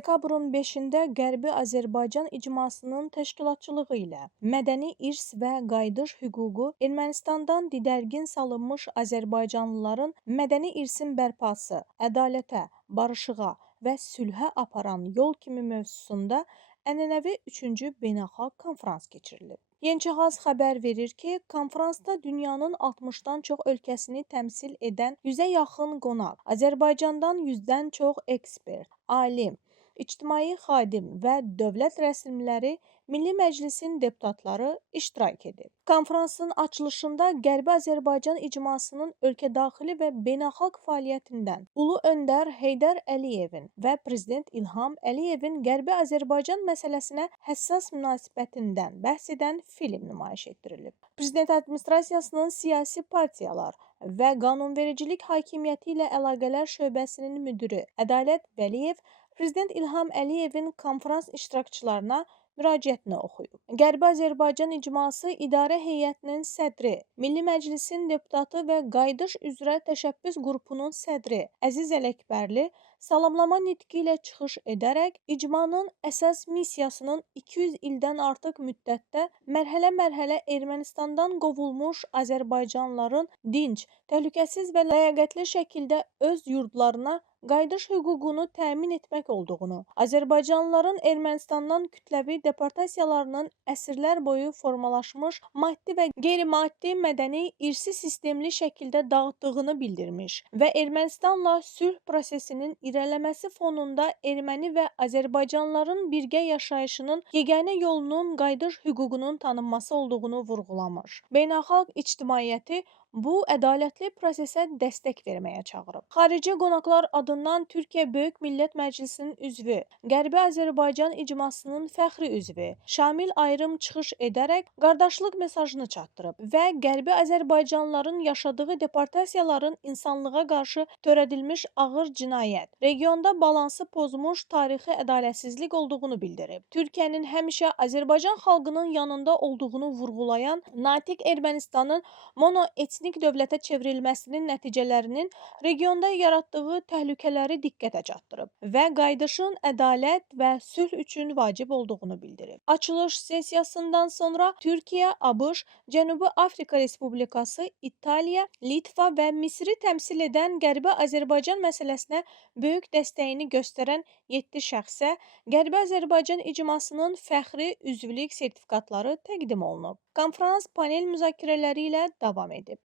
Dekabrın 5-də Qərbi Azərbaycan icmasının təşkilatçılığı ilə mədəni irs və qayıdış hüququ Ermənistandan didərgin salınmış azərbaycanlıların mədəni irsin bərpası, ədalətə, barışığa və sülhə aparan yol kimi mövzusunda ənənəvi 3-cü beynəlxalq konfrans keçirilib. Yeniçağaz xəbər verir ki, konfransda dünyanın 60-dan çox ölkəsini təmsil edən 100-ə yaxın qonaq, Azərbaycandan 100-dən çox ekspert, alim, ictimai xadim və dövlət rəsmiləri, Milli Məclisin deputatları iştirak edib. Konfransın açılışında Qərbi Azərbaycan icmasının ölkədaxili və beynəlxalq fəaliyyətindən Ulu Öndər Heydər Əliyevin və Prezident İlham Əliyevin Qərbi Azərbaycan məsələsinə həssas münasibətindən bəhs edən film nümayiş etdirilib. Prezident administrasiyasının siyasi partiyalar və qanunvericilik hakimiyyəti ilə əlaqələr şöbəsinin müdiri Ədalət Vəliyev Prezident İlham Əliyevin konfrans iştirakçılarına müraciətini oxuyub. Qərbi Azərbaycan icması İdarə Heyətinin sədri, Milli Məclisin deputatı və Qayıdış üzrə təşəbbüs qrupunun sədri Əziz Ələkbərli salamlama nitqi ilə çıxış edərək icmanın əsas missiyasının 200 ildən artıq müddətdə mərhələ-mərhələ Ermənistandan qovulmuş azərbaycanlıların dinc, təhlükəsiz və ləyaqətli şəkildə öz yurdlarına qayıdış hüququnu təmin etmək olduğunu, azərbaycanlıların Ermənistandan kütləvi deportasiyalarının əsrlər boyu formalaşmış maddi və qeyri-maddi mədəni irsi sistemli şəkildə dağıtdığını bildirmiş və Ermənistanla sülh prosesinin irəliləməsi fonunda erməni və azərbaycanlıların birgə yaşayışının yeganə yolunun qayıdış hüququnun tanınması olduğunu vurğulamış. Beynəlxalq ictimaiyyəti bu ədalətli prosesə dəstək verməyə çağırıb. Xarici qonaqlar adından Türkiyə Böyük Millət Məclisinin üzvü, Qərbi Azərbaycan icmasının fəxri üzvü Şamil Ayrım çıxış edərək qardaşlıq mesajını çatdırıb və Qərbi Azərbaycanlıların yaşadığı deportasiyaların insanlığa qarşı törədilmiş ağır cinayət, regionda balansı pozmuş tarixi ədalətsizlik olduğunu bildirib. Türkiyənin həmişə Azərbaycan xalqının yanında olduğunu vurğulayan Natiq Ermənistanın monoetnik dövlətə çevrilməsinin nəticələrinin regionda yaratdığı təhlükələri diqqətə çatdırıb və qayıdışın ədalət və sülh üçün vacib olduğunu bildirib. Açılış sessiyasından sonra Türkiyə, ABŞ, Cənubi Afrika Respublikası, İtaliya, Litva və Misri təmsil edən Qərbi Azərbaycan məsələsinə böyük dəstəyini göstərən 7 şəxsə Qərbi Azərbaycan icmasının fəxri üzvlük sertifikatları təqdim olunub. Konfrans panel müzakirələri ilə davam edib.